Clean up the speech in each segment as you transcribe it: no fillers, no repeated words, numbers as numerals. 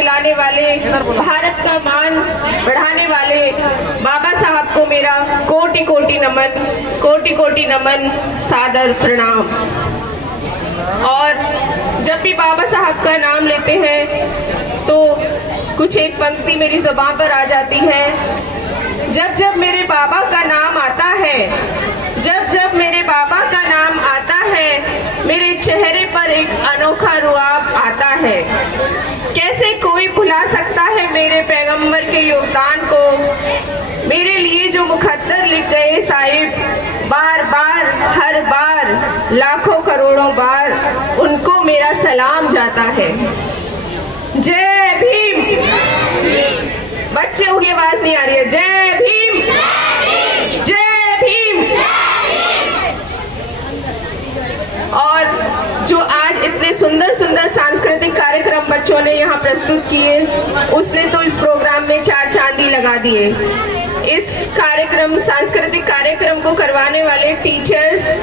दिलाने वाले, भारत का मान बढ़ाने वाले बाबा साहब को मेरा कोटि कोटि नमन, सादर प्रणाम। और जब भी बाबा साहब का नाम लेते हैं तो कुछ एक पंक्ति मेरी जुबान पर आ जाती है। जब जब मेरे बाबा का नाम आता है, जब जब मेरे बाबा का नाम आता है, मेरे चेहरे पर एक अनोखा रुआब आता है। कैसे कोई भुला सकता है मेरे पैगंबर के योगदान को, मेरे लिए जो मुकद्दर लिख गए साहिब, बार बार हर बार लाखों करोड़ों बार उनको मेरा सलाम जाता है। जय भीम। बच्चों की आवाज नहीं आ रही है। जय भीम, जय भीम। और जो आज इतने सुंदर सुंदर सांस्कृतिक कार्यक्रम बच्चों ने यहाँ प्रस्तुत किए, उसने तो इस प्रोग्राम में चार चांदी लगा दिए। इस कार्यक्रम, सांस्कृतिक कार्यक्रम को करवाने वाले टीचर्स,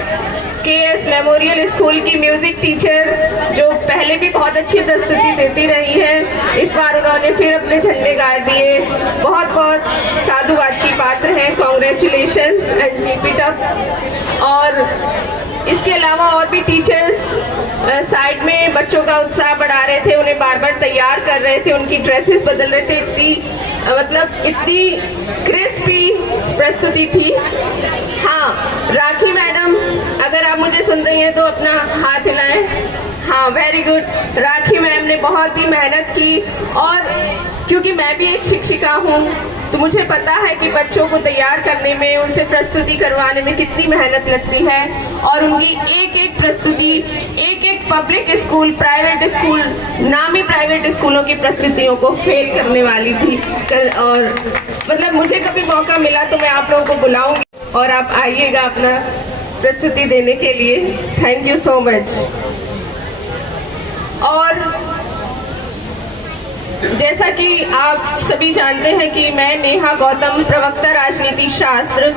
KS मेमोरियल स्कूल की म्यूजिक टीचर जो पहले भी बहुत अच्छी प्रस्तुति देती रही है, इस बार उन्होंने फिर अपने झंडे गाड़ दिए। बहुत बहुत साधुवाद की पात्र हैं। Congratulations and keep it up. और इसके अलावा और भी टीचर्स साइड में बच्चों का उत्साह बढ़ा रहे थे, उन्हें बार बार तैयार कर रहे थे, उनकी ड्रेसेस बदल रहे थे। इतनी क्रिस्पी प्रस्तुति थी। हाँ, राखी मैडम, अगर आप मुझे सुन रही हैं तो अपना हाथ हिलाएं। हाँ, वेरी गुड। राखी मैम ने बहुत ही मेहनत की, और क्योंकि मैं भी एक शिक्षिका हूँ तो मुझे पता है कि बच्चों को तैयार करने में, उनसे प्रस्तुति करवाने में कितनी मेहनत लगती है। और उनकी एक एक प्रस्तुति, एक एक पब्लिक स्कूल, प्राइवेट स्कूल, नामी प्राइवेट स्कूलों की प्रस्तुतियों को फेल करने वाली थी। और मतलब मुझे कभी मौका मिला तो मैं आप लोगों को बुलाऊंगी और आप आइएगा अपना प्रस्तुति देने के लिए। Thank you so much. और जैसा कि आप सभी जानते हैं कि मैं नेहा गौतम, प्रवक्ता राजनीति शास्त्र,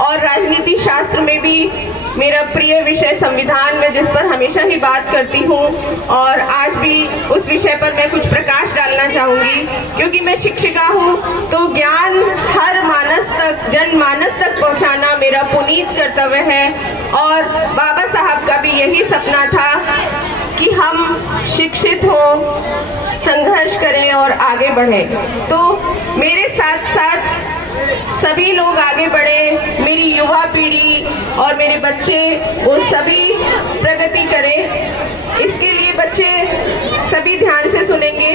और राजनीति शास्त्र में भी मेरा प्रिय विषय संविधान में, जिस पर हमेशा ही बात करती हूँ, और आज भी उस विषय पर मैं कुछ प्रकाश डालना चाहूँगी। क्योंकि मैं शिक्षिका हूँ तो ज्ञान हर मानस तक, जनमानस तक पहुँचाना मेरा पुनीत कर्तव्य है। और बाबा साहब का भी यही सपना था कि हम शिक्षित हो, संघर्ष करें और आगे बढ़ें। तो मेरे साथ साथ सभी लोग आगे बढ़े, मेरी युवा पीढ़ी और मेरे बच्चे, वो सभी प्रगति करें। इसके लिए बच्चे सभी ध्यान से सुनेंगे।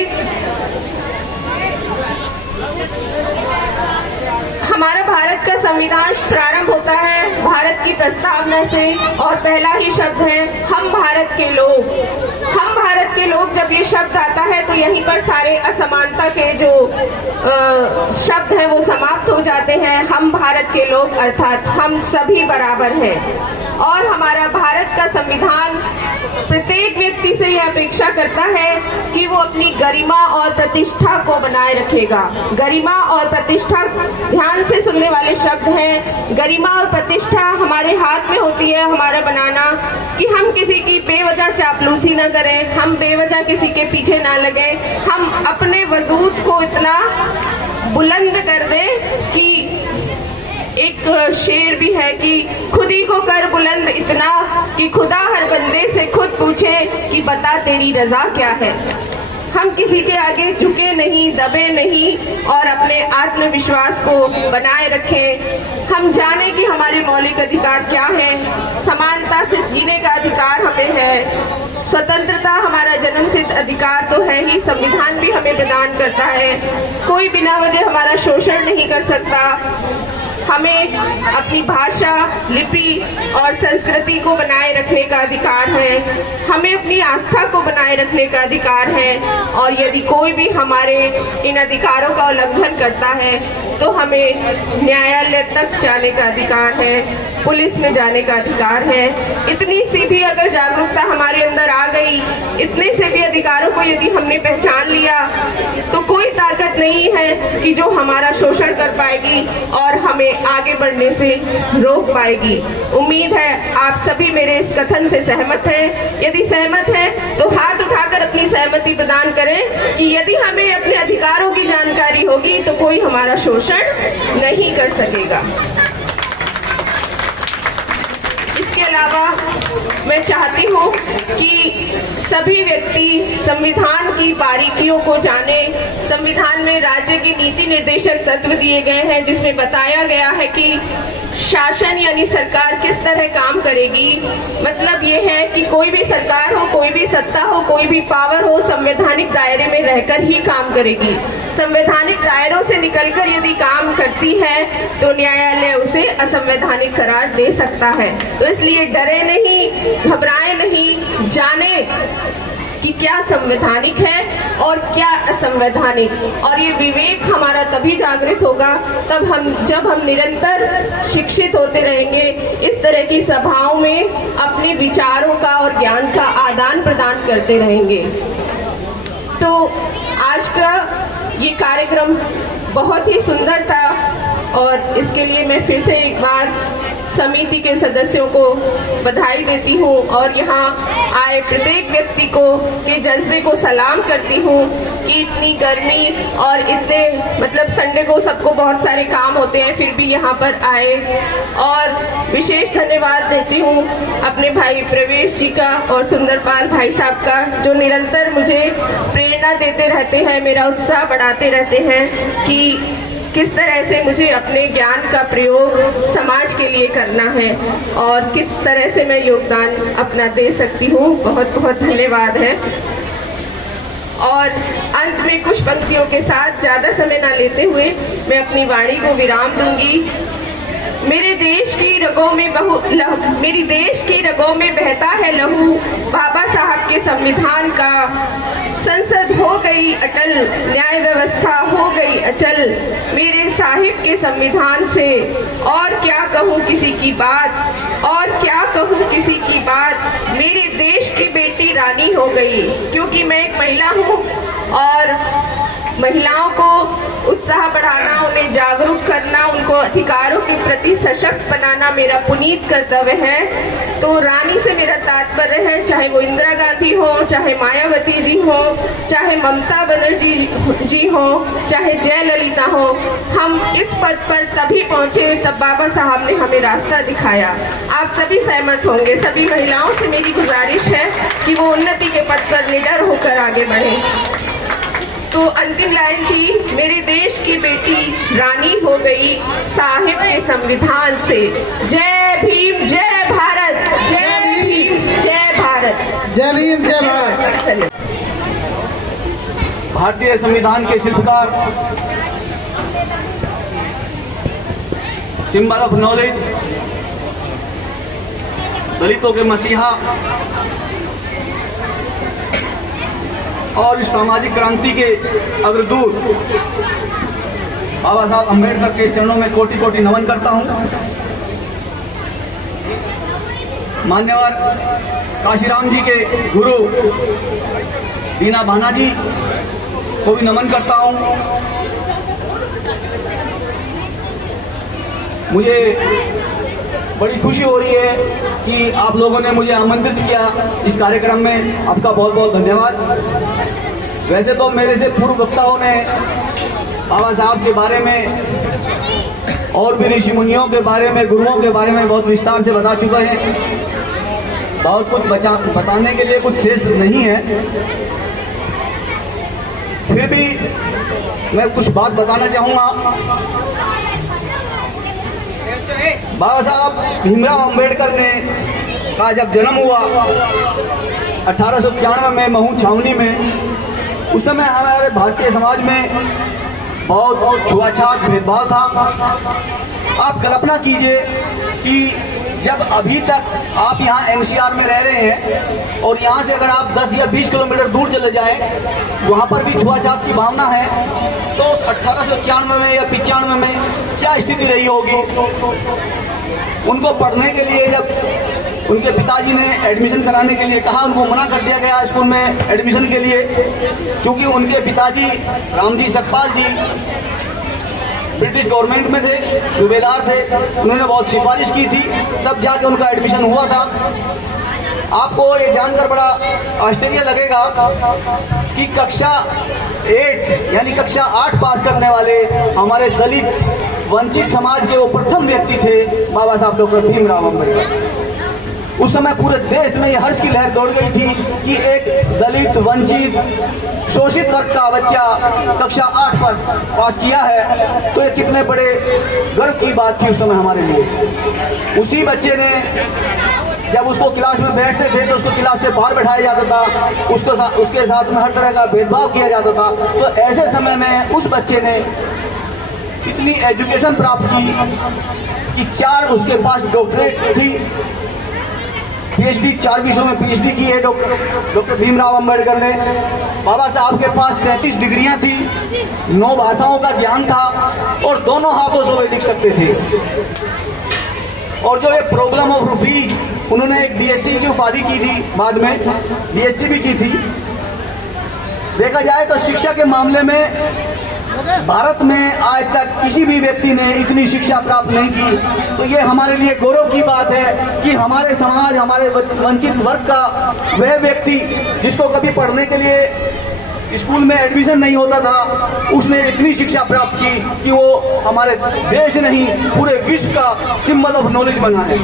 हमारा भारत का संविधान प्रारंभ होता है भारत की प्रस्तावना से, और पहला ही शब्द है हम भारत के लोग। हम भारत के लोग, जब ये शब्द आता है तो यहीं पर सारे असमानता के जो शब्द हैं वो समाप्त हो जाते हैं। हम भारत के लोग अर्थात हम सभी बराबर हैं। और हमारा भारत का संविधान प्रत्येक व्यक्ति से यह अपेक्षा करता है कि वो अपनी गरिमा और प्रतिष्ठा को बनाए रखेगा। गरिमा और प्रतिष्ठा, ध्यान से सुनने वाले शब्द हैं। गरिमा और प्रतिष्ठा हमारे हाथ में होती है, हमारा बनाना, कि हम किसी की बेवजह चापलूसी न करें, हम बेवजह किसी के पीछे ना लगे, हम अपने वजूद को इतना बुलंद कर दें कि एक शेर भी है कि खुद ही को कर बुलंद इतना कि खुदा हर बंदे से खुद पूछे कि बता तेरी रजा क्या है। हम किसी के आगे झुके नहीं, दबे नहीं, और अपने आत्मविश्वास को बनाए रखें। हम जाने कि हमारे मौलिक अधिकार क्या है। समानता से जीने का अधिकार हमें है। स्वतंत्रता हमारा जन्मसिद्ध अधिकार तो है ही, संविधान भी हमें प्रदान करता है। कोई बिना वजह हमारा शोषण नहीं कर सकता। हमें अपनी भाषा, लिपि और संस्कृति को बनाए रखने का अधिकार है। हमें अपनी आस्था को बनाए रखने का अधिकार है। और यदि कोई भी हमारे इन अधिकारों का उल्लंघन करता है तो हमें न्यायालय तक जाने का अधिकार है, पुलिस में जाने का अधिकार है। इतनी सी भी अगर जागरूकता हमारे अंदर आ गई, इतने से भी अधिकारों को यदि हमने पहचान लिया, तो कोई ताकत नहीं है कि जो हमारा शोषण कर पाएगी और हमें हमें आगे बढ़ने से रोक पाएगी। उम्मीद है आप सभी मेरे इस कथन से सहमत हैं। यदि सहमत हैं तो हाथ उठाकर अपनी सहमति प्रदान करें कि यदि हमें अपने अधिकारों की जानकारी होगी तो कोई हमारा शोषण नहीं कर सकेगा। इसके अलावा मैं चाहती हूँ कि सभी व्यक्ति संविधान की बारीकियों को जाने। संविधान में राज्य की नीति निर्देशक तत्व दिए गए हैं जिसमें बताया गया है कि शासन यानी सरकार किस तरह काम करेगी। मतलब ये है कि कोई भी सरकार हो, कोई भी सत्ता हो, कोई भी पावर हो, संवैधानिक दायरे में रहकर ही काम करेगी। संवैधानिक दायरों से निकलकर यदि काम करती है तो न्यायालय उसे असंवैधानिक करार दे सकता है। तो इसलिए डरे नहीं, घबराए नहीं, जाने कि क्या संवैधानिक है और क्या असंवैधानिक। और ये विवेक हमारा तभी जागृत होगा जब हम निरंतर शिक्षित होते रहेंगे, इस तरह की सभाओं में अपने विचारों का और ज्ञान का आदान प्रदान करते रहेंगे। तो आज का ये कार्यक्रम बहुत ही सुंदर था और इसके लिए मैं फिर से एक बार समिति के सदस्यों को बधाई देती हूँ और यहाँ आए प्रत्येक व्यक्ति को के जज्बे को सलाम करती हूँ कि इतनी गर्मी और इतने मतलब संडे को सबको बहुत सारे काम होते हैं फिर भी यहाँ पर आए। और विशेष धन्यवाद देती हूँ अपने भाई प्रवेश जी का और सुंदरपाल भाई साहब का जो निरंतर मुझे प्रेरणा देते रहते हैं, मेरा उत्साह बढ़ाते रहते हैं कि किस तरह से मुझे अपने ज्ञान का प्रयोग समाज के लिए करना है और किस तरह से मैं योगदान अपना दे सकती हूँ। बहुत बहुत धन्यवाद है। और अंत में कुछ पंक्तियों के साथ ज़्यादा समय ना लेते हुए मैं अपनी वाणी को विराम दूंगी। मेरे देश की रगों में बहता है लहू बाबा साहब के संविधान का। संसद हो गई अटल, न्याय व्यवस्था हो गई अचल, मेरे साहिब के संविधान से। और क्या कहूँ किसी की बात, और क्या कहूँ किसी की बात, मेरे देश की बेटी रानी हो गई। क्योंकि मैं एक महिला हूँ और महिलाओं को उत्साह बढ़ाना, उन्हें जागरूक करना, उनको अधिकारों के प्रति सशक्त बनाना मेरा पुनीत कर्तव्य है। तो रानी से मेरा तात्पर्य है चाहे वो इंदिरा गांधी हो, चाहे मायावती जी हो, चाहे ममता बनर्जी जी हो, चाहे जयललिता हो। हम इस पद पर तभी पहुँचे तब बाबा साहब ने हमें रास्ता दिखाया। आप सभी सहमत होंगे। सभी महिलाओं से मेरी गुजारिश है कि वो उन्नति के पद पर निडर होकर आगे बढ़ें। तो अंतिम लाइन थी, मेरे देश की बेटी रानी हो गई साहिब के संविधान से। जय भीम, जय भारत, जय भीम, जय भारत, जय भीम, जय भारत। भारतीय संविधान के शिल्पकार, सिंबल ऑफ नॉलेज, दलितों के मसीहा और इस सामाजिक क्रांति के अग्रदूत बाबा साहब अम्बेडकर के चरणों में कोटि कोटि नमन करता हूं। मान्यवर काशीराम जी के गुरु बीना भाना जी को भी नमन करता हूं। मुझे बड़ी खुशी हो रही है कि आप लोगों ने मुझे आमंत्रित किया इस कार्यक्रम में। आपका बहुत बहुत धन्यवाद। वैसे तो मेरे से पूर्व वक्ताओं ने बाबा साहब के बारे में और भी ऋषि मुनियों के बारे में, गुरुओं के बारे में बहुत विस्तार से बता चुका है। बहुत कुछ बताने के लिए कुछ शेष नहीं है। फिर भी मैं कुछ बात बताना चाहूँगा। बाबा साहब भीमराव अंबेडकर ने का जब जन्म हुआ 1891 में महू छावनी में, उस समय हमारे भारतीय समाज में बहुत छुआछात भेदभाव था। आप कल्पना कीजिए कि जब अभी तक आप यहाँ एनसीआर में रह रहे हैं और यहाँ से अगर आप 10 या 20 किलोमीटर दूर चले जाएं, वहाँ पर भी छुआछात की भावना है, तो 1891 में या 95 में क्या स्थिति रही होगी। उनको पढ़ने के लिए जब उनके पिताजी ने एडमिशन कराने के लिए कहा, उनको मना कर दिया गया स्कूल में एडमिशन के लिए, क्योंकि उनके पिताजी रामजी सकपाल जी ब्रिटिश गवर्नमेंट में थे, सूबेदार थे, उन्होंने बहुत सिफारिश की थी, तब जाके उनका एडमिशन हुआ था। आपको ये जानकर बड़ा आश्चर्य लगेगा कि कक्षा 8 यानी कक्षा 8 पास करने वाले हमारे दलित वंचित समाज के वो प्रथम व्यक्ति थे बाबा साहब डॉक्टर भीमराव अम्बेडकर। उस समय पूरे देश में ये हर्ष की लहर दौड़ गई थी कि एक दलित वंचित शोषित वर्ग का बच्चा कक्षा 8 पास किया है, तो ये कितने बड़े गर्व की बात थी उस समय हमारे लिए। उसी बच्चे ने जब उसको क्लास में बैठते थे तो उसको क्लास से बाहर बैठाया जाता था, उसके साथ में हर तरह का भेदभाव किया जाता था। तो ऐसे समय में उस बच्चे ने इतनी एजुकेशन प्राप्त की कि 4 उसके पास डॉक्टरेट थी, पीएचडी 4 विषयों में पीएचडी की है डॉक्टर भीमराव अम्बेडकर ने। बाबा साहब के पास 33 डिग्रियां थी, 9 भाषाओं का ज्ञान था और दोनों हाथों से वे लिख सकते थे। और जो ये प्रॉब्लम ऑफ रुपीज, उन्होंने एक डीएससी की उपाधि की थी, बाद में डीएससी भी की थी। देखा जाए तो शिक्षा के मामले में भारत में आज तक किसी भी व्यक्ति ने इतनी शिक्षा प्राप्त नहीं की। तो ये हमारे लिए गौरव की बात है कि हमारे समाज, हमारे वंचित वर्ग का वह व्यक्ति जिसको कभी पढ़ने के लिए स्कूल में एडमिशन नहीं होता था, उसने इतनी शिक्षा प्राप्त की कि वो हमारे देश नहीं पूरे विश्व का सिंबल ऑफ नॉलेज बना है।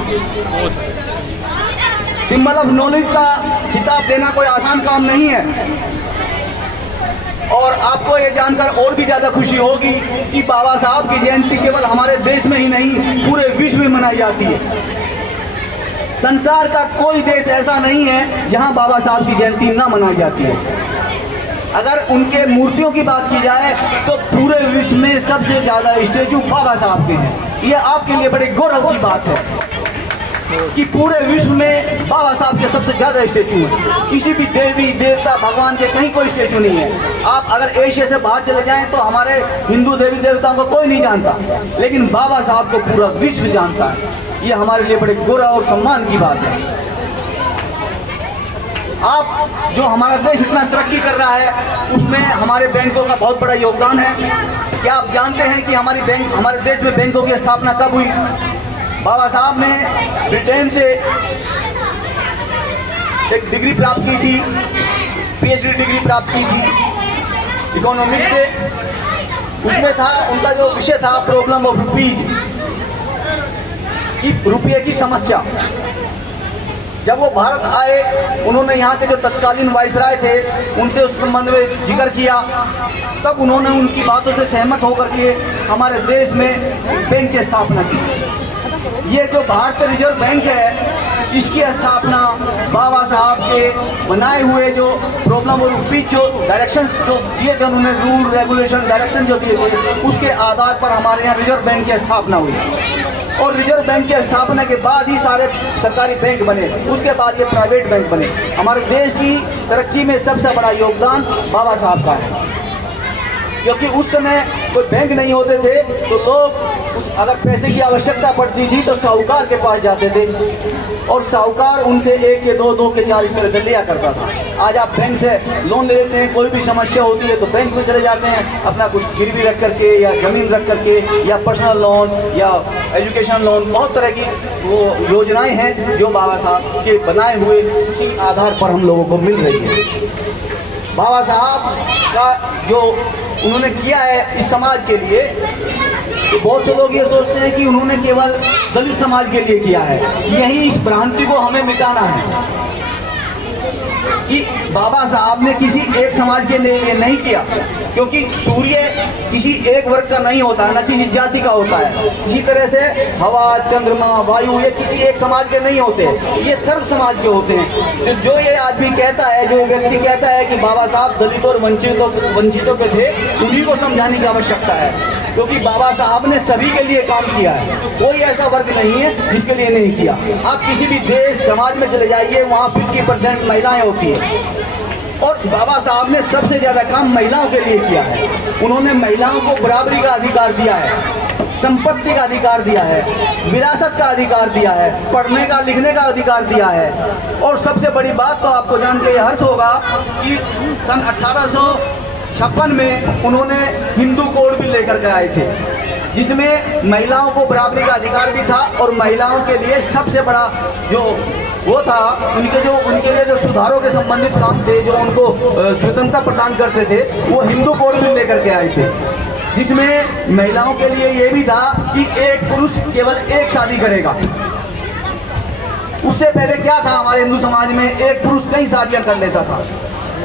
सिंबल ऑफ नॉलेज का खिताब देना कोई आसान काम नहीं है। और आपको ये जानकर और भी ज़्यादा खुशी होगी कि बाबा साहब की जयंती केवल हमारे देश में ही नहीं पूरे विश्व में मनाई जाती है। संसार का कोई देश ऐसा नहीं है जहां बाबा साहब की जयंती ना मनाई जाती है। अगर उनके मूर्तियों की बात की जाए तो पूरे विश्व में सबसे ज़्यादा स्टैचू बाबा साहब के हैं। ये आपके लिए बड़े गौरव की बात है कि पूरे विश्व में बाबा साहब के सबसे ज्यादा स्टैचू हैं। किसी भी देवी देवता भगवान के कहीं कोई स्टैचू नहीं है। आप अगर एशिया से बाहर चले जाएं तो हमारे हिंदू देवी देवताओं को कोई नहीं जानता, लेकिन बाबा साहब को पूरा विश्व जानता है। ये हमारे लिए बड़े गौरव और सम्मान की बात है। आप जो हमारा देश इतना तरक्की कर रहा है उसमें हमारे बैंकों का बहुत बड़ा योगदान है। क्या आप जानते हैं कि हमारे देश में बैंकों की स्थापना कब हुई? बाबा साहब ने ब्रिटेन से एक डिग्री प्राप्त की थी, पीएचडी डिग्री प्राप्त की थी इकोनॉमिक्स से। उसमें था, उनका जो विषय था प्रॉब्लम ऑफ रुपीज, कि रुपये की समस्या। जब वो भारत आए, उन्होंने यहाँ के जो तत्कालीन वाइसराय थे उनसे उस संबंध में जिक्र किया। तब उन्होंने उनकी बातों से सहमत होकर के हमारे देश में बैंक की स्थापना की। ये जो भारतीय रिजर्व बैंक है, इसकी स्थापना बाबा साहब के बनाए हुए जो प्रॉब्लम और रुपीज जो डायरेक्शंस जो दिए थे, उन्होंने रूल रेगुलेशन डायरेक्शन जो दिए थे, उसके आधार पर हमारे यहाँ रिजर्व बैंक की स्थापना हुई। और रिजर्व बैंक की स्थापना के बाद ही सारे सरकारी बैंक बने, उसके बाद ये प्राइवेट बैंक बने। हमारे देश की तरक्की में सबसे बड़ा योगदान बाबा साहब का है, क्योंकि उस समय कोई बैंक नहीं होते थे तो लोग कुछ अगर पैसे की आवश्यकता पड़ती थी तो साहूकार के पास जाते थे और साहूकार उनसे 1 के 2, 2 के 4 इस तरह से लिया करता था। आज आप बैंक से लोन ले लेते हैं, कोई भी समस्या होती है तो बैंक में चले जाते हैं, अपना कुछ गिरवी रख करके या जमीन रख करके या पर्सनल लोन या एजुकेशन लोन, बहुत तरह की वो योजनाएं हैं जो बाबा साहब के बनाए हुए उसी आधार पर हम लोगों को मिल रही है। बाबा साहब का जो उन्होंने किया है इस समाज के लिए, तो बहुत से लोग ये सोचते हैं कि उन्होंने केवल दलित समाज के लिए किया है। यही इस भ्रांति को हमें मिटाना है कि बाबा साहब ने किसी एक समाज के लिए नहीं किया, क्योंकि सूर्य किसी एक वर्ग का नहीं होता है, न किसी जाति का होता है। इसी तरह से हवा, चंद्रमा, वायु ये किसी एक समाज के नहीं होते, ये सर्व समाज के होते हैं। जो ये आदमी कहता है, जो व्यक्ति कहता है कि बाबा साहब दलितों और वंचितों के थे, उन्हीं को समझाने की आवश्यकता है, क्योंकि बाबा साहब ने सभी के लिए काम किया है। कोई ऐसा वर्ग नहीं है जिसके लिए नहीं किया। आप किसी भी देश समाज में चले जाइए, वहाँ 50% महिलाएं होती है और बाबा साहब ने सबसे ज्यादा काम महिलाओं के लिए किया है। उन्होंने महिलाओं को बराबरी का अधिकार दिया है, संपत्ति का अधिकार दिया है, विरासत का अधिकार दिया है, पढ़ने का लिखने का अधिकार दिया है। और सबसे बड़ी बात तो आपको जान के हर्ष होगा कि सन 1856 में उन्होंने हिंदू कोड भी लेकर के आए थे। जिसमें महिलाओं को बराबरी का अधिकार भी था और महिलाओं के लिए सबसे बड़ा जो वो था, उनके लिए जो सुधारों के संबंधित काम थे, जो उनको स्वतंत्रता प्रदान करते थे, वो हिंदू कोड बिल लेकर के आए थे, जिसमें महिलाओं के लिए ये भी था कि एक पुरुष केवल एक शादी करेगा। उससे पहले क्या था, हमारे हिंदू समाज में एक पुरुष कई शादियां कर लेता था।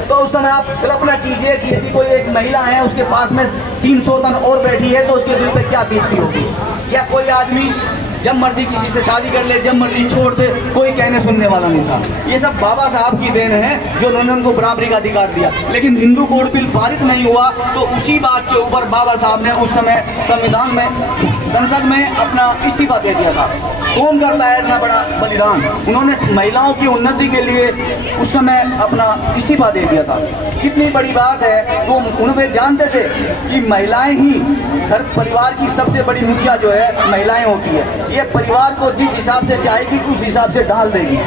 तो उस समय आप कल्पना कीजिए कि यदि कोई एक महिला है, उसके पास में 300 तन और बैठी है, तो उसके दिल पे क्या बीतती होगी। या कोई आदमी जब मर्जी किसी से शादी कर ले, जब मर्जी छोड़ दे, कोई कहने सुनने वाला नहीं था। ये सब बाबा साहब की देन है, जो उन्होंने उनको बराबरी का अधिकार दिया। लेकिन हिंदू कोड बिल पारित नहीं हुआ, तो उसी बात के ऊपर बाबा साहब ने उस समय संविधान में, संसद में अपना इस्तीफा दे दिया था। कौन करता है इतना बड़ा बलिदान? उन्होंने महिलाओं की उन्नति के लिए उस समय अपना इस्तीफा दे दिया था। कितनी बड़ी बात है। तो उन्होंने जानते थे कि महिलाएं ही घर परिवार की सबसे बड़ी मुखिया जो है महिलाएं होती है। ये परिवार को जिस हिसाब से चाहेगी उस हिसाब से ढाल देगी।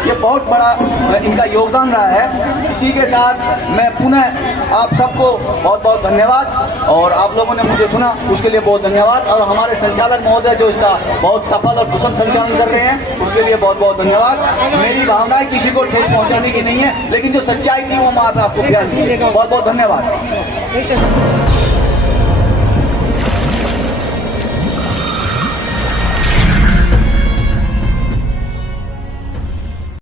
ये बहुत बड़ा इनका योगदान रहा है। इसी के साथ मैं पुनः आप सबको बहुत बहुत धन्यवाद, और आप लोगों ने मुझे सुना उसके लिए बहुत धन्यवाद, और हमारे संचालक महोदय जो इसका बहुत सफल और कुशल संचालन कर रहे हैं उसके लिए बहुत बहुत धन्यवाद। मेरी भावनाएं किसी को ठेस पहुंचाने की नहीं है, लेकिन जो सच्चाई थी वो मैं आपको बयान की। बहुत बहुत धन्यवाद।